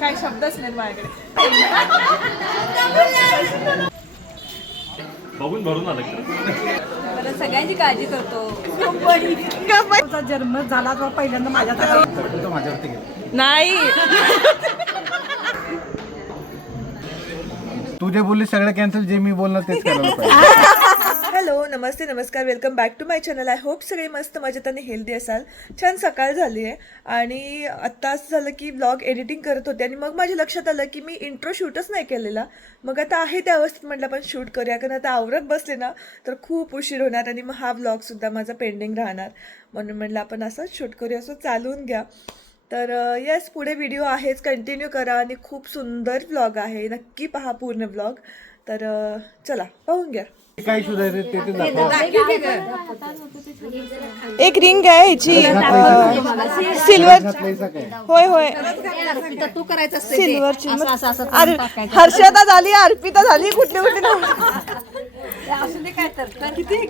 काय शब्दच नाही माझ्याकडे. बघून भरून आलं सगळ्यांची काळजी करतो. जन्म झाला तो पहिल्यांदा माझ्यावरती नाही. तू जे बोलली सगळं कॅन्सल, जे मी बोलणार तेच करायला पाहिजे. हॅलो, नमस्ते, नमस्कार, welcome back to my channel. I hope सगळे मस्त मजेत आणि हेल्दी असाल. छान सकाळ झाली आहे आणि आत्ता असं झालं की ब्लॉग एडिटिंग करत होते आणि मग माझ्या लक्षात आलं की मी इंट्रो शूटच नाही केलेला. मग आता आहे त्या अवस्थेत म्हटलं आपण शूट करूया, कारण आता आवरत बसले ना तर खूप उशीर होणार आणि मग हा ब्लॉगसुद्धा माझा पेंडिंग राहणार. म्हणून म्हटलं आपण असंच शूट करूया, असं चालवून घ्या. तर येस, पुढे व्हिडिओ आहेच, कंटिन्यू करा आणि खूप सुंदर ब्लॉग आहे, नक्की पहा पूर्ण ब्लॉग. तर चला पाहून घ्या. काय शोधायचं ते दाखव. एक रिंग आहे ह्याची सिल्वर. होय होय तू करायचं सिल्वरची. हर्षदा झाली, अर्पिता झाली, कुठली काय तर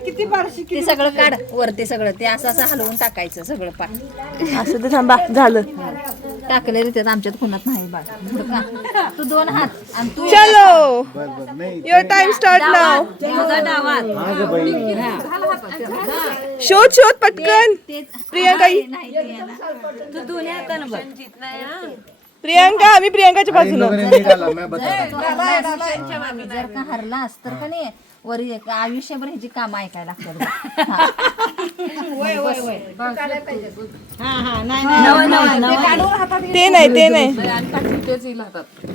किती बारशी ते सगळं काढ वरती, सगळं ते असं असं हलवून टाकायचं सगळं पाठ. असं ते. थांबा, झालं. टाकले रे आमच्यात खुणात नाही बाळ. तू दोन हात आणि तू चलो, नाही युअर टाइम स्टार्ट नाव. तुझा डावात शोध शोध पटकन. प्रियांका तू दोन्ही हातानं बघ. प्रियांका, आम्ही प्रियांकाच्या बाजूला. जर का हरलास तर का नाही वरी आयुष्यभर ह्याची काम ऐकायला लागतात. ते नाही, ते नाही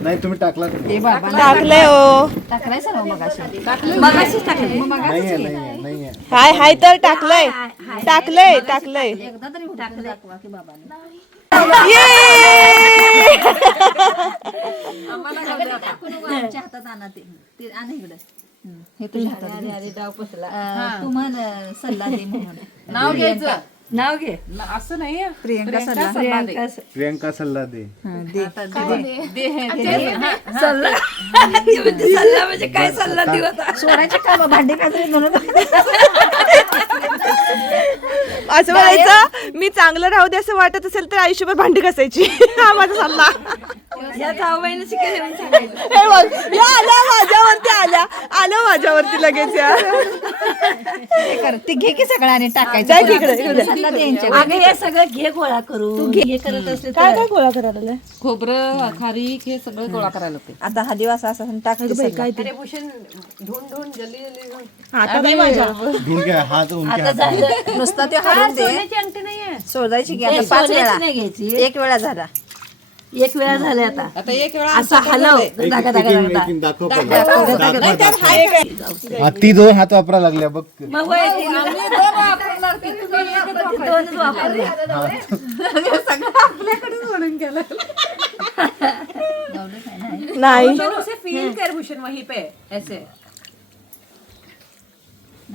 नाही तुम्ही टाकला टाकलंय. ओ टाकलाय सर्व मगाशीच टाकलं. नाहीये. हाय हाय तर टाकलंय टाकलंय टाकलंय. एकदा तरी टाकलं दाखवा की बाबाने. आमच्या हातात आणा ते आणा इकडे. हे तुझ्या हातात डाव पसला. तू म्हण सल्ला दे म्हणून. नाव घ्यायचं. नाव घे. असं नाही. प्रियंका सल्ला. प्रियंका सल्ला दे. सल्ला म्हणजे काय सल्ला देऊ? सोडायचे काम, भांडे काय म्हणून असं म्हणायचं, मी चांगलं राहू दे असं वाटत असेल तर आयुष्यभर भांडी घासायची. हा माझा सल्ला. या जाऊबाईने शिकायला सांगायचं. हे बघ, या आल्या माझ्यावरती, आलं माझ्यावरती लगेच. या ते घे की सगळं आणि टाकायचं. जाय की इकडे. सल्ला द्यायचा. अगं हे सगळं घे गोळा करू. तू घे करत असते काय काय गोळा करायला? खोबरं, खारीक हे सगळं गोळा करायला लागते. आता हा दिवस असा टाकायचं. काय ते ढून जल्ली आता नाही माझ्या. ढूंढ घ्या हात उनके हात. नुसतं ते हलवून दे. शोधायची घ्या 5 वेळा. एक वेळा झाला. एक वेळा झाले. आता एक वेळा असं हलव. दाखव. ती दोन हात वापरा लागल्या बघ. नाही फील कर भूषण वही पे ऐसे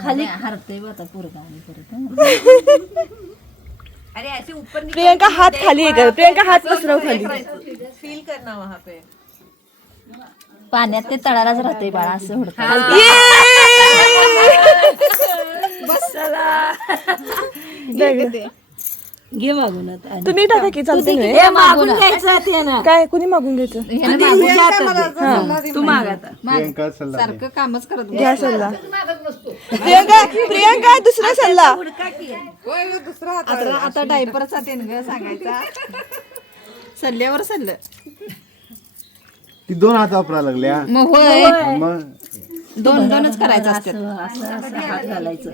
खाली हरते आता पोरगा आणि परत. अरे ऐसे ऊपर प्रियंका हात खाली आहे कर. प्रियंका हात पसरव खाली. फील करना वहाँ पे. पाण्यात ते तळालाच राहते बाळा. असं हुडका. घे मागून आता. तुम्ही टाका की चालते. मागून घ्यायचं. काय कुणी मागून घ्यायचं? तू माग आता. प्रियंका सल्ला दे. सारखं कामच करत घ्या सल्ला. प्रियंका दुसरा सल्ला. आता डायपरचा तेन ग सांगायचा. सल्ल्यावर सल्ल. ती दोन हात वापरा लागल्या. मग होय, मग दोनच करायचं असतं. हात घालायचं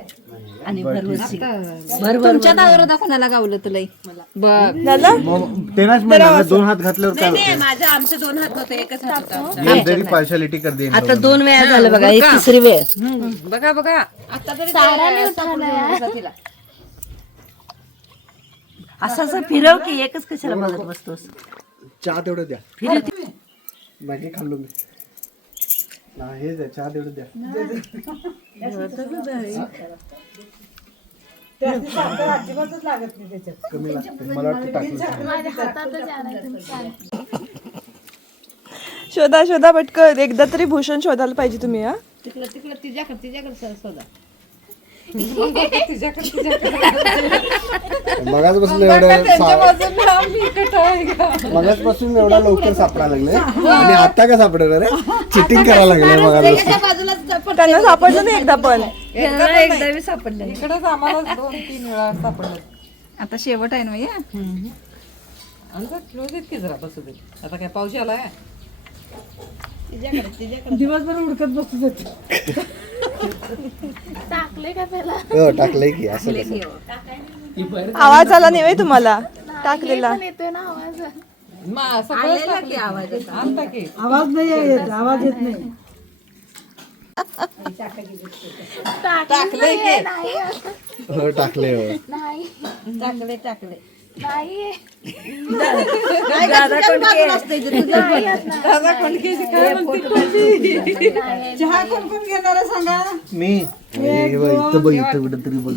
आणि भरवशी. तुमच्या दारावर कोणाला गावलं तुला बघ. झालं? मग तेनाच म्हणा दोन हात घातल्यावर काय माझ्या आमचे 2 हात होते, एकच हात होता. जरी पार्शालिटी कर दे. आता 2 वेळा झालं बघा. ही तिसरी वेळ. बघा आता तरी असं फिरव की एकच कशाला बघत बसतोस. चहा तेवढं द्या. बाकी खाल्लो मी. हे द्या, चहा तेवढं द्या. कमी लागते मला वाटतं टाकलं. शोधा शोधा पटकन. एकदा तरी भूषण शोधायला पाहिजे तुम्ही. हा तिकडं तिच्याकडे शोधा. मगाचपासून मगाचपासून एवढा लवकर सापडा लागले आणि आता का सापडणार रे? चिटिंग करायला लागले मगाचपासून. त्यांना सापडलं नाही एकदा पण. एकदा मी सापडले. इकडेच आम्हाला 2-3 वेळा सापडलं. आता शेवट आहे ना या आमचा क्लोज आहेत की जरा बसू दे. आता काय पाऊस आलाय. दिवसभर उडकत बसत होती. हो टाकलंय की असं कसं? आवाज आला नाही व्हय तुम्हाला टाकलेला? सगळंच टाकले. आणता की आवाज नाही येत, आवाज येत नाही. टाकले की हो टाकले हो. टाकले चहा कोण कोण घेणार आहे सांगा. मी हे बघ, इथं बघ इथं कुठेतरी बघ.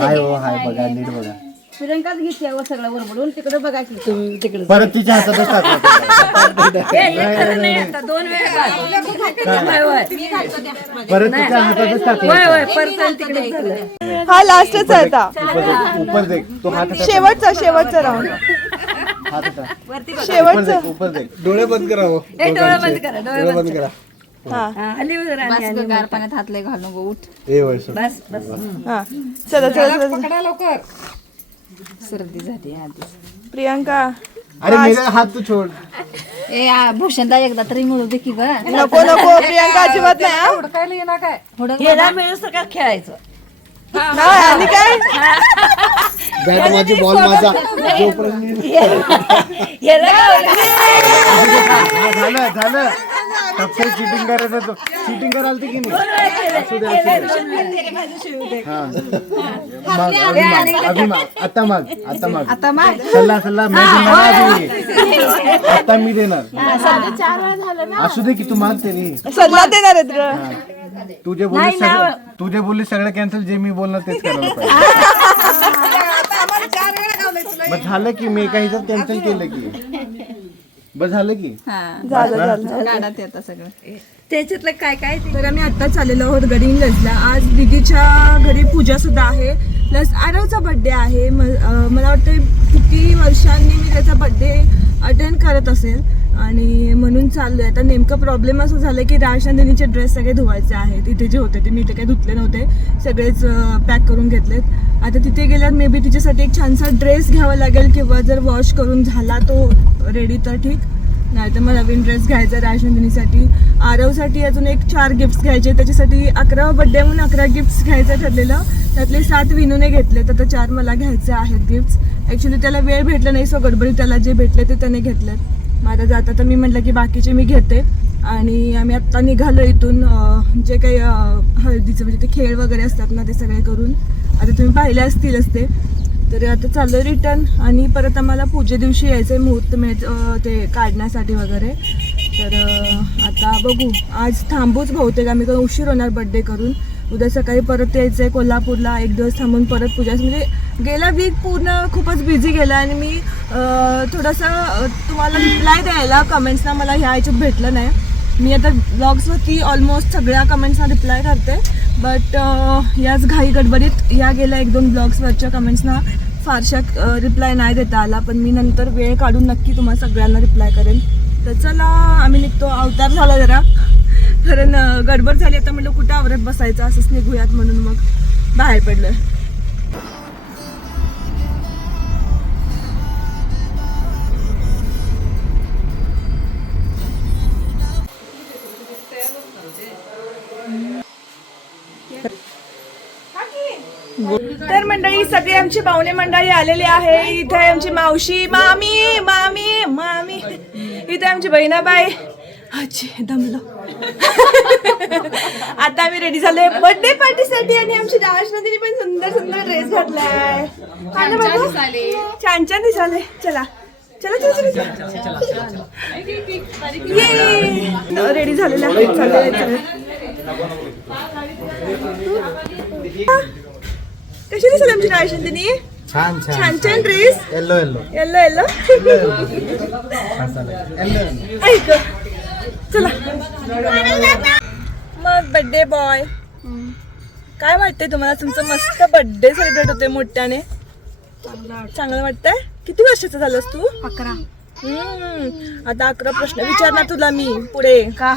हाय हो हाय बघा नीट बघा. प्रियंकाच घेते सगळं बरोबर तिकडे बघा की तुम्ही तिकडे परत तिच्या हातातच टाकलं. दोन परत तिच्या हातातच टाकलं. तिकडे हा लास्टच आहे आता. ऊपर देख तो हात शेवटचा राऊंड. हात हाता. शेवटचं. ऊपर देख. डोळे बंद करा हो. डोळे बंद करा. हा गार पाण्यात हातले घालून गो उठ ए वैसो. बस बस हा चला पकडा लवकर. सर्दी झाली आधी. प्रियंका अरे मेरा हात तू छोड. ए भूषणला एकदा तरी मिळू दे की बा. नको प्रियंका अजिबात नाही हा. हुडकायला येणार काय. गेला मिळू सगळं खेळायचं. नाही आणि काय बॅट माझी बॉल माझा जोपर्यंत मी- झालं सबसे चिटिंग करायचं तो चिटिंग कराल की नाही. असू दे. हा. अभी माग आता माग सल्ला मी देणार आधी. आता मी देणार. असू दे की तू माग तरी. सल्ला देणार आहेत ग. तू जे बोलली सगळं कॅन्सल. जे मी बोलणार तेच करायला पाहिजे. मग झालं की मी काही जर कॅन्सल केलं की बस झालं की गाण्यात येतं सगळं त्याच्यातलं काय काय तर आम्ही आत्ताच आलेलो आहोत गडिंग्लजला. आज दीदीच्या घरी पूजा सुद्धा आहे, प्लस आरवचा बड्डे आहे. मला वाटतं किती वर्षांनी मी त्याचा बड्डे अटेंड करत असेल आणि म्हणून चाललोय. आता नेमकं प्रॉब्लेम असं झालं की राजनंदिनीचे ड्रेस सगळे धुवायचे आहेत. इथे जे होते ते मी इथे काही धुतले नव्हते, सगळेच पॅक करून घेतलेत. आता तिथे गेल्यावर मे बी तिच्यासाठी एक छानसा ड्रेस घ्यावा लागेल किंवा जर वॉश करून झाला तो रेडी तर ठीक, नाही तर मग नवीन ड्रेस घ्यायचा राजनंदिनीसाठी. आरवसाठी अजून एक 4 गिफ्ट्स घ्यायचे. त्याच्यासाठी 11वा बड्डे म्हणून 11 गिफ्ट्स घ्यायचं ठरलेलं. त्यातले 7 विनूने घेतलेत, आता 4 मला घ्यायचे आहेत गिफ्ट्स. ॲक्च्युली त्याला वेळ भेटला नाही, सो गडबडीत त्याला जे भेटले ते त्याने घेतलेत. मग आता जाता तर मी म्हटलं की बाकीचे मी घेते. आणि आम्ही आत्ता निघालो इथून. जे काही हळदीचं म्हणजे ते खेळ वगैरे असतात ना ते सगळे करून आता तुम्ही पाहिले असतीलच ते. तर आता चाललो रिटर्न आणि परत आम्हाला पूजे दिवशी यायचं आहे मुहूर्त ते काढण्यासाठी वगैरे. तर आता बघू, आज थांबूच बहुतेक आम्ही, कारण उशीर होणार बड्डे करून. उद्या सकाळी परत यायचं आहे कोल्हापूरला, 1 दिवस थांबून परत पूजा. म्हणजे गेला वीक पूर्ण खूपच बिझी गेला आणि मी थोडंसं तुम्हाला रिप्लाय द्यायला कमेंट्सना मला ह्या ह्याच्यात भेटलं नाही. मी आता ब्लॉग्सवरती ऑलमोस्ट सगळ्या कमेंट्सना रिप्लाय करते, बट याच घाई गडबडीत या गेल्या 1-2 ब्लॉग्सवरच्या कमेंट्सना फारशा रिप्लाय नाही देता आला. पण मी नंतर वेळ काढून नक्की तुम्हाला सगळ्यांना रिप्लाय करेन. तर चला आम्ही निघतो. अवतार झाला जरा, कारण गडबड झाली. आता म्हटलं कुठं आवरत बसायचं, असंच निघूयात म्हणून मग बाहेर पडलं. तर मंडळी सगळी आमची पाहुणे मंडळी आलेली आहे. इथे आमची मावशी, मामी मामी मामी, इथे आमची बहिणाबाई. अच्छे दमलो. आता आम्ही रेडी झालोय बर्थडे पार्टीसाठी आणि आमची राजनंदिनी पण सुंदर सुंदर ड्रेस घातलाय. छान छान दिसाले. चला चला चला चला ये रेडी झालेला आहे. कशी दिसत आमची राजनंदिनी? छान छान छान ड्रेस. येल्लो येल्लो ऐक चला मग बर्थडे बॉय काय वाटतंय तुम्हाला? तुमचं मस्त बर्थडे सेलिब्रेट होते मोठ्याने. चांगलं वाटतंय. किती वर्षाचं झालंस तू? 11. आता 11 प्रश्न विचारणार तुला मी पुढे. का?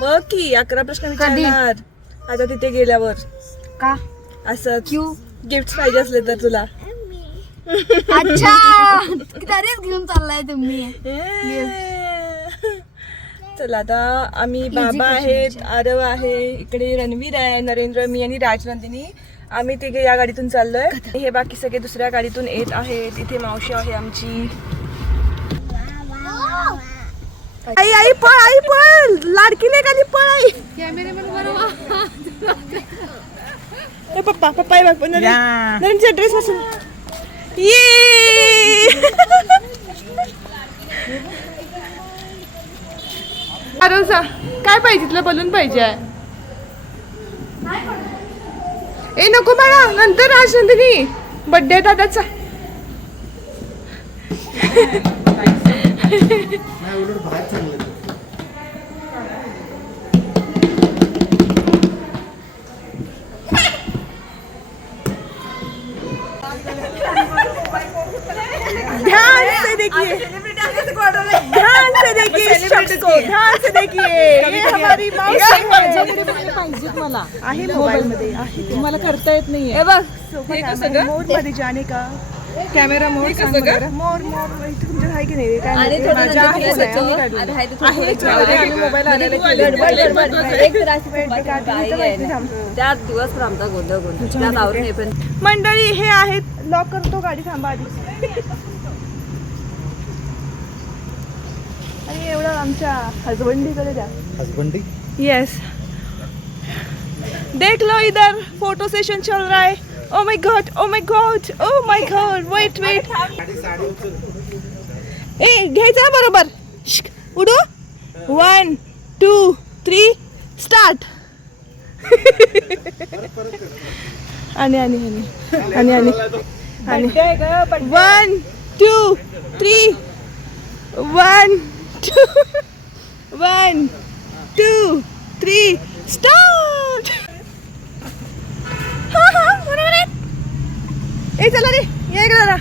बघ की 11 प्रश्न विचारणार आता तिथे गेल्यावर. का? असं गिफ्ट पाहिजे असले तर तुला. अच्छा तरीच घेऊन चाललाय तुम्ही. चला आता आम्ही बाबा आहेत, आरव आहे, इकडे रणवीर आहे, नरेंद्र, मी आणि राजनंदिनी. आम्ही तिघे या गाडीतून चाललोय. हे बाकी सगळे दुसऱ्या गाडीतून येत आहेत. इथे मावशी आहे आमची. आई आई पळ, आई पळ, लाडकी नाही खाली पळ आई. ए, पप्पा पप्पा आहे बघ. नरेंद्रचा ड्रेस बसून ये. आरवसा काय पाहिजे तुला? बलून पाहिजे आहे. ए नको बाळा, नंतर राजनंदिनी बर्थडे दादाचा. ध्यान से देखिए, ध्यान से देखिए इस शख्स को, ध्यान से देखिए. ये हमारी मौसी है. मला आहे मोबाईल मध्ये आहे. तुम्हाला करता येत नाहीये. मोड मध्ये जाने का कॅमेरा मोड मोर मोर इथे तुमच्या आहे की नाही? काय आणि माहिती? थोडं माझ्या नंतर आहे केलं फोन आहे. सचिन. आता हाय ते थोडं आहे, थोडं आहे, ठेवायचं. मोबाईल आलेला की गडबड गडबड एक तर अशी वेट बाकी काढते, काही इथं आहे माहिती नाही. थांब. त्यात दिवसभर आमचा गोंधळ त्यात आवरून येईपर्यंत. मंडळी हे आहेत. लॉक करतो गाडी, थांबा आधी. आणि एवढं आमच्या हसबंडीकडे द्या. हसबंडी यस, देख लो इधर फोटो सेशन चल रहा है. Oh my god, oh my god, oh my god. Wait wait. ए घ्यायचं ना बरोबर. श्क, उडू. 1 2 3 स्टार्ट. आणि आणि आणि आणि आणि आणि 1 2 3 1 2 3 स्टार्ट. बरोबर आहे. ए चला रे, ये इकडे जरा.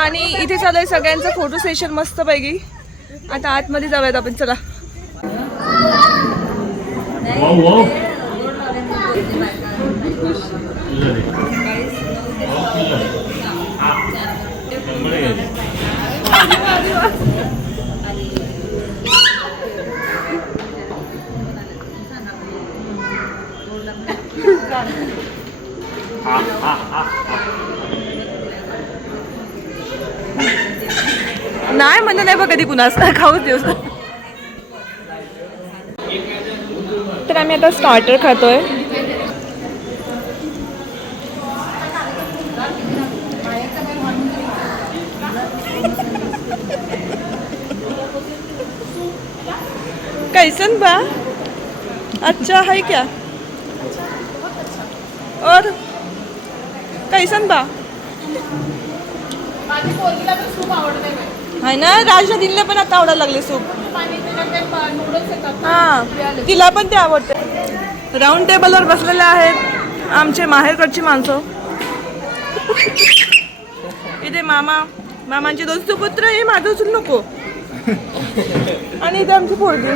आणि इथे चालू आहे सगळ्यांचं फोटो सेशन मस्त पैकी. आता आतमध्ये जाऊयात आपण. चला. नाही म्हणलं नाही बघ कधी कुणास खाऊच दिवस. तर आम्ही आता स्टार्टर खातोय. कैसन बा? अच्छा है क्या? और कैसन बा? है ना. राजनंदिनीला पण आता आवडायला लागले सूप. हा, तिला पण ते आवडते. राऊंड टेबलवर बसलेले आहेत आमचे माहेरकडची माणसं. इथे मामा, मामांचे 2 सुपुत्र. हे माझं उचलू नको. आणि इथे आमची पोरगी.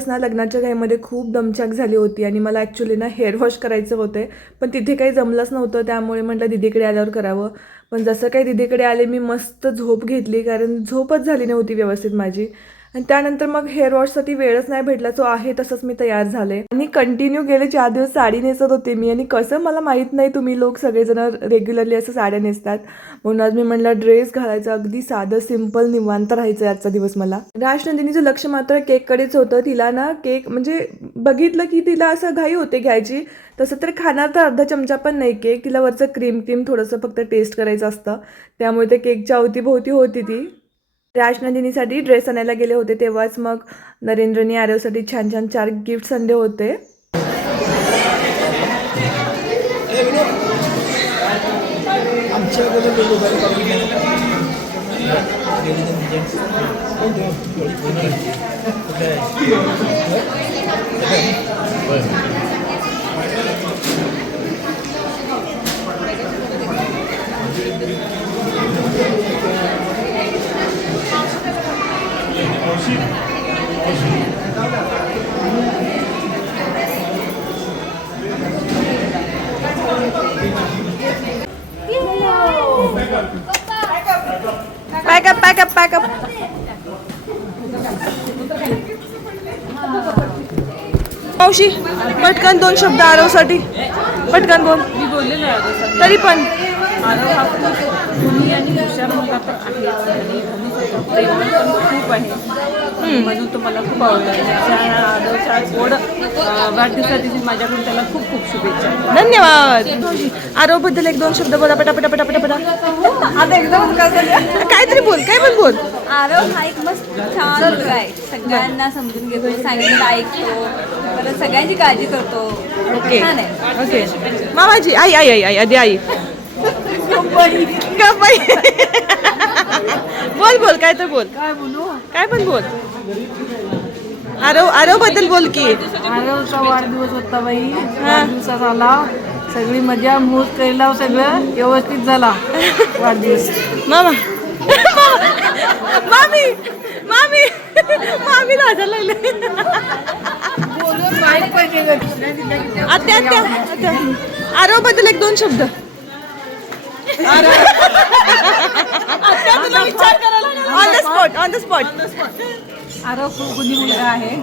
दिवस ना लग्नाच्या घाईमध्ये खूप दमछाक झाली होती आणि मला ॲक्च्युली ना हेअर वॉश करायचं होते, पण तिथे काही जमलंच नव्हतं. त्यामुळे म्हटलं दीदीकडे आल्यावर करावं. पण जसं काही दीदीकडे आले मी मस्त झोप घेतली, कारण झोपच झाली नव्हती व्यवस्थित माझी. आणि त्यानंतर मग हेअर वॉशसाठी वेळच नाही भेटला. सो आहे तसंच मी तयार झाले आणि कंटिन्यू गेले 4 दिवस साडी नेसत होते मी. आणि कसं मला माहीत नाही, तुम्ही लोक सगळेजण रेग्युलरली असं साड्या नेसतात, म्हणून आज मी म्हणलं ड्रेस घालायचं, अगदी साधं सिम्पल निवांत राहायचं आजचा दिवस मला. राजनंदिनीचं लक्ष मात्र केककडेच होतं. तिला ना केक म्हणजे बघितलं की तिला असं घाई होते घ्यायची. तसं तर खाणार तर अर्धा चमचा पण नाही केक. तिला वरचं क्रीम थोडंसं फक्त टेस्ट करायचं असतं, त्यामुळे ते केकच्या अवतीभोवती होती ती. राजनंदिनीसाठी ड्रेस आणायला गेले होते तेव्हाच मग नरेंद्रनी आरवसाठी छान छान 4 गिफ्ट्स आणले होते. पॅकअप. मावशी पटकन 2 शब्द आरवसाठी, पटकन बोल. मी बोललेलो आहे तरी पण आरव हा खूप गुणी आणि हुशार मुलगा तर आहे आणि प्रेमळ पण खूप आहे, म्हणून तो मला खूप आवडतो. आरवच्या गोड वाढदिवसाची माझ्याकडून त्याला खूप खूप शुभेच्छा. धन्यवाद. आरव बद्दल 1-2 शब्द बोला पटापटा. आता एकदम काहीतरी बोल, काय पण बोल. आरव हा एक मस्त छान मुलगा आहे. सगळ्यांना समजून घेतो, सांगितलं ऐकतो, परत सगळ्यांची काळजी करतो. ओके छान आहे. ओके. मामाजी आई आधी आई गप्पाई. बोल काय तर बोल. काय बोलू? काय पण बोल. आरव बद्दल बोल की. आरवचा वाढदिवस होता बाई, वाढदिवसात आला, सगळी मजा मूज केला, सगळं व्यवस्थित झाला वाढदिवस. मामी लाजायला लागले. आत्या आरव बद्दल 1-2 शब्द. On the spot. आरव खूप गुणी मुलगा आहे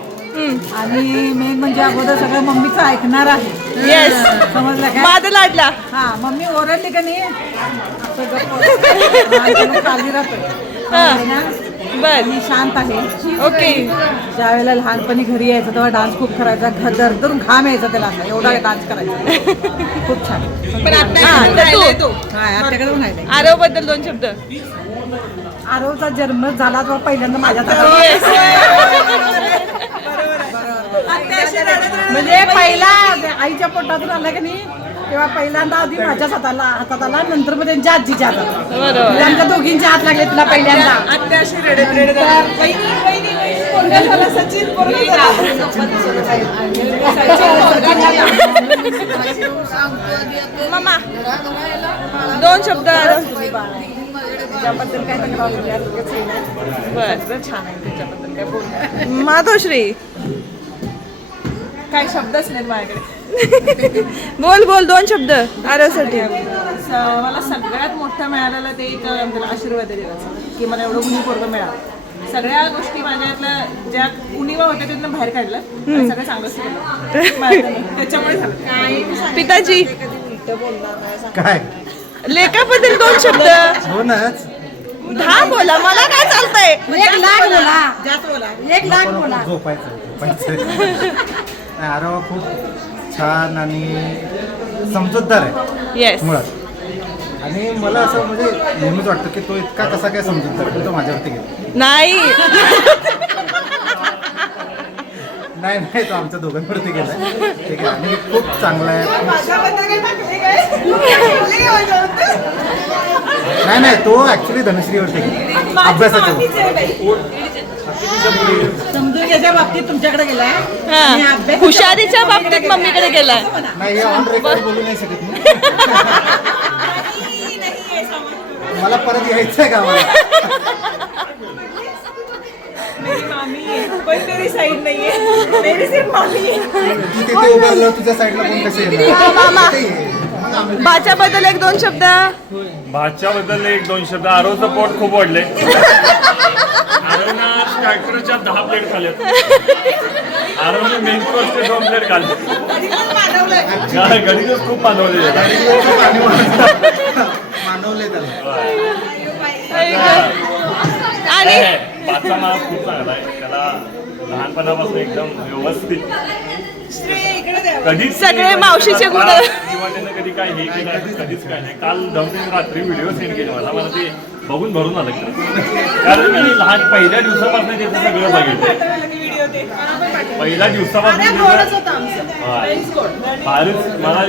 आणि मेन म्हणजे अगोदर सगळं मम्मीचं ऐकणार आहे. येस, समजलं काय? माझा लाडला. हा, मम्मी ओरडली का नाही खाली राहतो. बर, मी शांत आहे. ओके. ज्या वेळेला लहानपणी घरी यायचं तेव्हा डान्स खूप करायचा, धरून घाम यायचा त्याला, एवढा डान्स करायचा. खूप छान. आत्याकडे पण राहिले. आरव बद्दल 2 शब्द. आरवचा जन्म झाला तेव्हा पहिल्यांदा माझ्या म्हणजे पहिला आईच्या पोटातून आला की नाही तेव्हा पहिल्यांदा आधी माझ्याच हातात आला, नंतर मग त्यांच्या आजीच्या हातात. बरोबर. आमच्या दोघींच्या हात लागले तुला पहिल्यांदा. मामा 2 शब्द. त्याच्याबद्दल काय बर, छान आहे, त्याच्याबद्दल काय बोल. माधोश्री काय शब्दच नाहीत माझ्याकडे. बोल 2 शब्द आरवसाठी. मला सगळ्यात मोठं मिळालेलं ते एक आशीर्वाद आहे देवाचा, की मला एवढं गुणी पोरगं मिळालं. सगळ्या गोष्टी माझ्यातल्या ज्या उणीवा होत्या त्यातून बाहेर काढलं आणि सगळं चांगलं केलं. त्याच्यामुळे झालं. पिताजी काय लेखाबद्दल 2 शब्द. हो नाच 10 बोला, मला काय चालतंय. 1 लाख बोला. 1 लाख बोला. झोपायचं. आरव खूप छान आणि समजूतदार आहे येस. मुळात. आणि मला असं म्हणजे नेहमीच वाटतं की तो इतका कसा काय समजूतदार की तो माझ्यावरती गेला. नाही नाही, तो आमच्या दोघांवरती गेला. ठीक आहे, आणि खूप चांगला आहे. नाही, तो ऍक्च्युली धनश्रीवरती गेला अभ्यासाच्या. समजून बाबतीत तुमच्याकडे गेलाय, हा, हुशारीच्या बाबतीत मम्मीकडे गेलाय. नाही, ऑन रेकॉर्ड बोलू नाही शकत मी. मला परत यायचंय गावाला. मेरी मामी है कोई मेरी साइड नहीं है मेरी सिर्फ मामी है तू तिथे उभारलं तुझ्या साईडला कोण कसे येणार भाच्याबद्दल 1-2 शब्द. भाच्याबद्दल 1-2 शब्द. आरोचं पोट खूप वाढले. आरोना स्टार्टरच्या 10 प्लेट खाल्ल्यात. आरोने मेन कोर्सचे 2 प्लेट खाल्ले. गणितच खूप मानवले मानवले त्याला. आणि पाचचा मार्क खूप चांगला आहे. त्याला लहानपणापासून एकदम व्यवस्थित कधीच सगळे मावशीचे गुण. किंवा त्यानं कधी काय हे केलं असं कधीच काय नाही. काल दमतीन रात्री व्हिडिओ सेंड केले मला ते बघून भरून आलं. कारण मी पहिल्या दिवसापासून त्याचं सगळं बघितलं. पहिल्या दिवसापासून फारच मला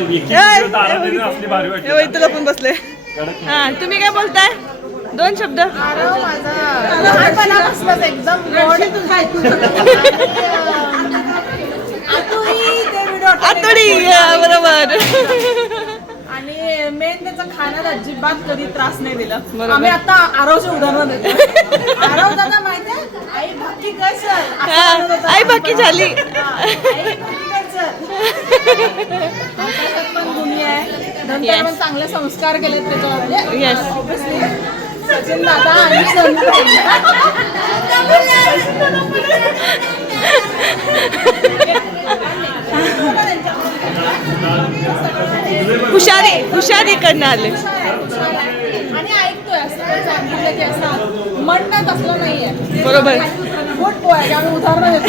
असली भारी वाटते. तुला पण बसले. हा तुम्ही काय बोलताय? 2 शब्द. लहानपणापासूनच एकदम आतोडी बरोबर. आणि मेन त्याचा खाण्याला अजिबात कधी त्रास नाही दिला. बरोबर. आम्ही आता आरवचे उदाहरण देतो. आरव दादा माहितीये आई भाकी कर सर असं म्हणत होता. आई बाकी झाली. आई भाकी कर सर. आकाशात पण दुनिया आहे. नंतर पण चांगले संस्कार केलेत त्याच्यावर. येस. ऑब्विसली सचिन दादा आणि सनू. हुशारी कडनं आले. आणि ऐकतोय असं पण सांगितलं की असं म्हणण्यात असलं नाहीये. बरोबर. Good boy. आम्ही उदाहरण देतो.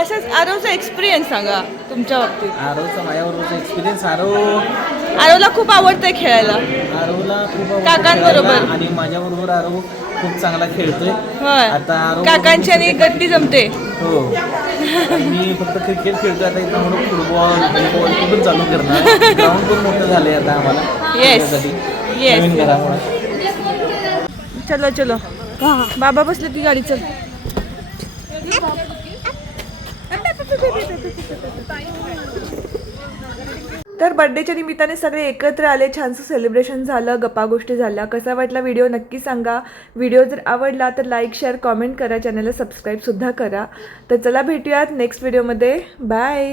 असंच आरवचा एक्सपिरियन्स सांगा तुमच्या बाबतीत. आरवचा माझ्याबरोबरचा एक्सपिरियन्स आरवला खूप आवडतंय खेळायला. आरवला खूप आवडतं काकांबरोबर. खेळायला आणि माझ्याबरोबर आरव खूप चांगला खेळतोय. होय. आता आरव काकांची आणि गट्टी जमते. हो मी फक्त क्रिकेट खेळतोय आता इथं म्हणून फुटबॉल व्हॉलीबॉल कुठून चालू करणार. ग्राउंड पण मोठं झालंय आता आम्हाला येस खेळण्यासाठी, येस. नवीन घरामुळे. चलो चलो बाबा बसले ती गाडी. चल. तर बर्थडेच्या निमित्ताने सगळे एकत्र आले, छानसं सेलिब्रेशन झालं, गप्पा गोष्टी झाल्या. कसा वाटला व्हिडिओ नक्की सांगा. व्हिडिओ जर आवडला तर लाईक शेअर कॉमेंट करा, चॅनलला सबस्क्राईबसुद्धा करा. तर चला भेटूयात नेक्स्ट व्हिडिओमध्ये. बाय.